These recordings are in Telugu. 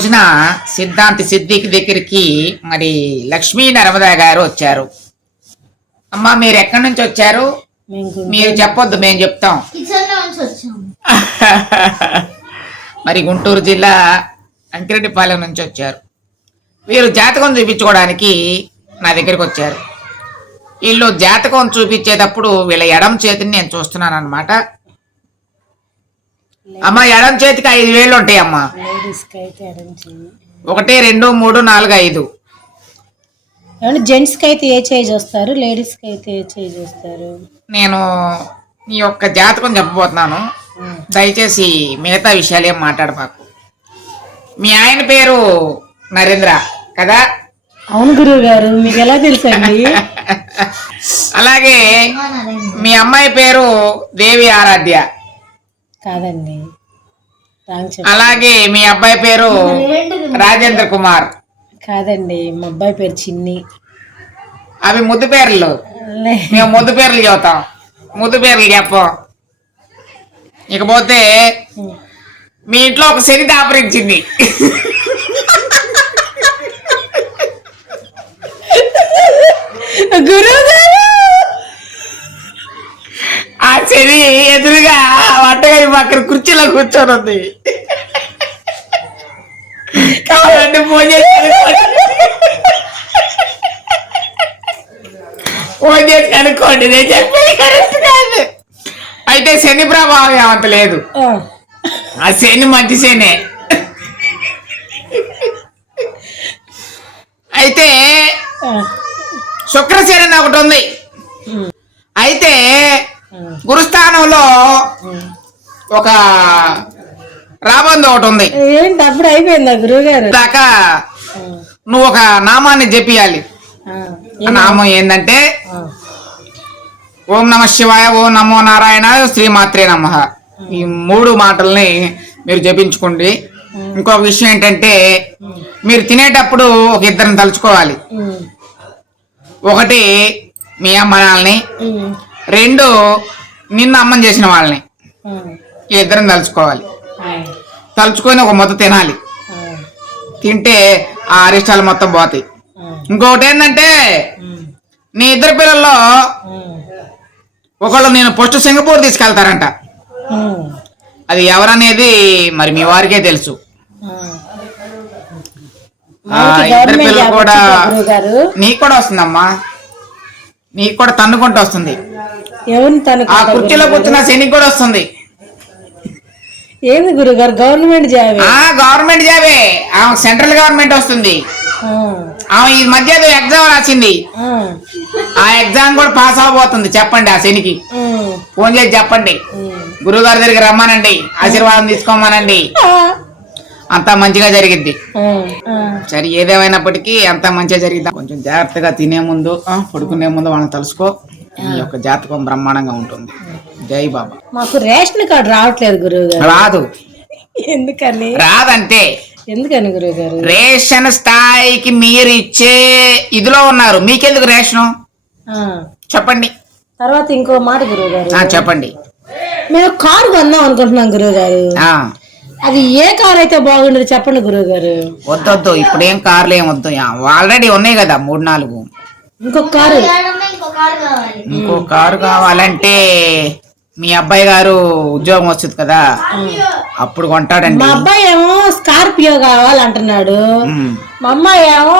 రోజున సిద్ధాంతి సిద్దికి దగ్గరికి మరి లక్ష్మీ నర్మదా గారు వచ్చారు. అమ్మా మీరు ఎక్కడి నుంచి వచ్చారు? మీరు చెప్పొద్దు, మేము చెప్తాం. మరి గుంటూరు జిల్లా అంకిరెడ్డిపాలెం నుంచి వచ్చారు. వీరు జాతకం చూపించుకోవడానికి నా దగ్గరికి వచ్చారు. వీళ్ళు జాతకం చూపించేటప్పుడు వీళ్ళ ఎడమ చేతిని నేను చూస్తున్నాను అనమాట. అమ్మా ఎడమ చేతికి 5 వేళ్ళు ఉంటాయి అమ్మా. 1 2 3 4 5. జెంట్స్ కి అయితే ఏ చేంజ్ వస్తారు, లేడీస్ కి అయితే ఏ చేంజ్ వస్తారు? నేను నీ యొక్క జాతకం చెప్పబోతున్నాను, దయచేసి మిగతా విషయాలు ఏం మాట్లాడమాకు. మీ ఆయన పేరు నరేంద్ర కదా? అవును గురువు గారు, మీకు ఎలా తెలుసండి? అలాగే మీ అమ్మాయి పేరు దేవి ఆరాధ్య కాదండి. అలాగే మీ అబ్బాయి పేరు రాజేంద్ర కుమార్ కాదండి. మా అబ్బాయి పేరు చిన్ని. అవి ముద్దు పేర్లు, మేము ముద్దు పేర్లు చెబుతాం, ముద్దు పేర్లు చెప్పం. ఇకపోతే మీ ఇంట్లో ఒక శని దాపరించింది. గురువు గారు ఆ శని ఎదురుగా వంటగది పక్కన కుర్చీలో కూర్చొని ఉంది. కావాలంటే ఫోన్ చేసి అనుకోండి, నేను చెప్పేది కరెక్ట్ కాదు. అయితే శని ప్రభావం ఏమంత లేదు, ఆ శని మంచి శనే. అయితే శుక్రశని అని ఒకటి ఉంది. అయితే గురుస్థానంలో ఒక రాబందు ఒకటి ఉంది. ఏంటి అప్పుడు అయిపోయిందా గురువు గారు? దాకా నువ్వు ఒక నామాన్ని జపియాలి. ఆ నామం ఏంటంటే ఓం నమ శివాయ, ఓం నమో నారాయణ, శ్రీమాత్రే నమః. ఈ 3 మాటల్ని మీరు జపించుకోండి. ఇంకొక విషయం ఏంటంటే మీరు తినేటప్పుడు ఒక 2 తలుచుకోవాలి. 1 మీ అమ్మ నాన్నని, 2 నిన్ను అమ్మని చేసిన వాళ్ళని, ఈ 2 తలుచుకోవాలి. తలుచుకొని ఒక మొత్తం తినాలి. తింటే ఆ అరిష్టాలు మొత్తం పోతాయి. ఇంకొకటి ఏంటంటే నీ 2 పిల్లల్లో ఒకళ్ళు నేను ఫస్ట్ సింగపూర్ తీసుకెళ్తారంట. అది ఎవరనేది మరి మీ వారికే తెలుసు. 2 పిల్లలు కూడా నీకు కూడా వస్తుందమ్మా, నీకు కూడా తన్నుకుంటూ వస్తుంది. ఆ కుర్చీలో కూర్చున్న శనికి కూడా వస్తుంది. ఏంది గురుగారు? Government job? గవర్నమెంట్ జాబే. సెంట్రల్ గవర్నమెంట్ వస్తుంది. ఆమె ఈ మధ్య ఎగ్జామ్ రాసింది, ఆ ఎగ్జామ్ కూడా పాస్ అవబోతుంది. చెప్పండి ఆ శనికి ఫోన్ చేసి చెప్పండి, గురువు గారి దగ్గరికి రమ్మానండి, ఆశీర్వాదం తీసుకోమానండి. అంతా మంచిగా జరిగిద్ది. సరే ఏదేమైనప్పటికీ అంతా మంచిగా జరిగిద్ది. కొంచెం జాగ్రత్తగా తినే ముందు, పడుకునే ముందు వాళ్ళని తలుసుకో. ఈ యొక్క జాతకం బ్రహ్మాండంగా ఉంటుంది. జై బాబా. మాకు రేషన్ కార్డు రావట్లేదు గురువు గారు. రాదు. ఎందుకని రాదంటే? ఎందుకని గురువు గారు? రేషన్ స్థాయికి మీరు ఇచ్చే ఇదిలో ఉన్నారు, మీకెందుకు రేషను? చెప్పండి. తర్వాత ఇంకో మాట గురువు గారు. చెప్పండి. మేము కారు కొందాం అనుకుంటున్నాం గురువు గారు. అది ఏ కారు అయితే బాగుండదు చెప్పండి గురువు గారు. వద్దొద్దు, ఇప్పుడేం కార్లు ఏం వద్దు, ఆల్రెడీ ఉన్నాయి కదా 3-4. ఇంకో కారు కావాలంటే మీ అబ్బాయి గారు ఉద్యోగం వస్తుంది కదా, అప్పుడు కొంటాడండి. మా అబ్బాయి ఏమో స్కార్పియో కావాలంటున్నాడు, మా అమ్మాయి ఏమో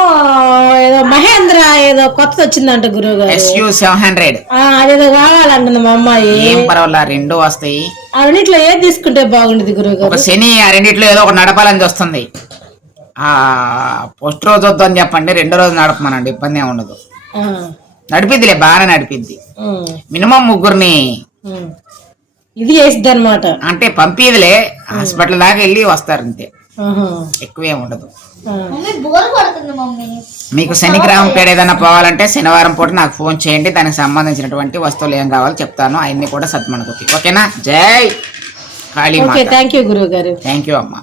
ఏదో మహేంద్ర ఏదో కొత్తది వచ్చిందంట గురువు గారు, SU700 అదేదో కావాలంటుంది మా అమ్మాయి. ఏం పర్వాలా, 2 వస్తాయి. ఆ రెండిట్లో ఏది తీసుకుంటే బాగుండేది గురువు గారు? ఒక శని ఆ రెండిట్లో ఏదో ఒక నడపాలని వస్తుంది. ఫస్ట్ రోజు వద్దు అని చెప్పండి, 2వ రోజు నడపమనండి, ఇబ్బంది ఏమి ఉండదు. నడిపిద్దిలే, బాగానే నడిపిద్ది. మినిమం 3 ఇది చేసిద్ది అనమాట. అంటే పంపిదిలే, హాస్పిటల్ దాకా వెళ్ళి వస్తారు అంతే, ఎక్కువేం ఉండదు. మీకు శనిగ్రహం పేడ ఏదైనా పోవాలంటే శనివారం పూట నాకు ఫోన్ చేయండి, దానికి సంబంధించినటువంటి వస్తువులు ఏం కావాలో చెప్తాను, అవన్నీ కూడా సత్మనకొచ్చి. ఓకేనా? జై కాళీ. థ్యాంక్ యూ గురువు గారు. థ్యాంక్ యూ అమ్మా.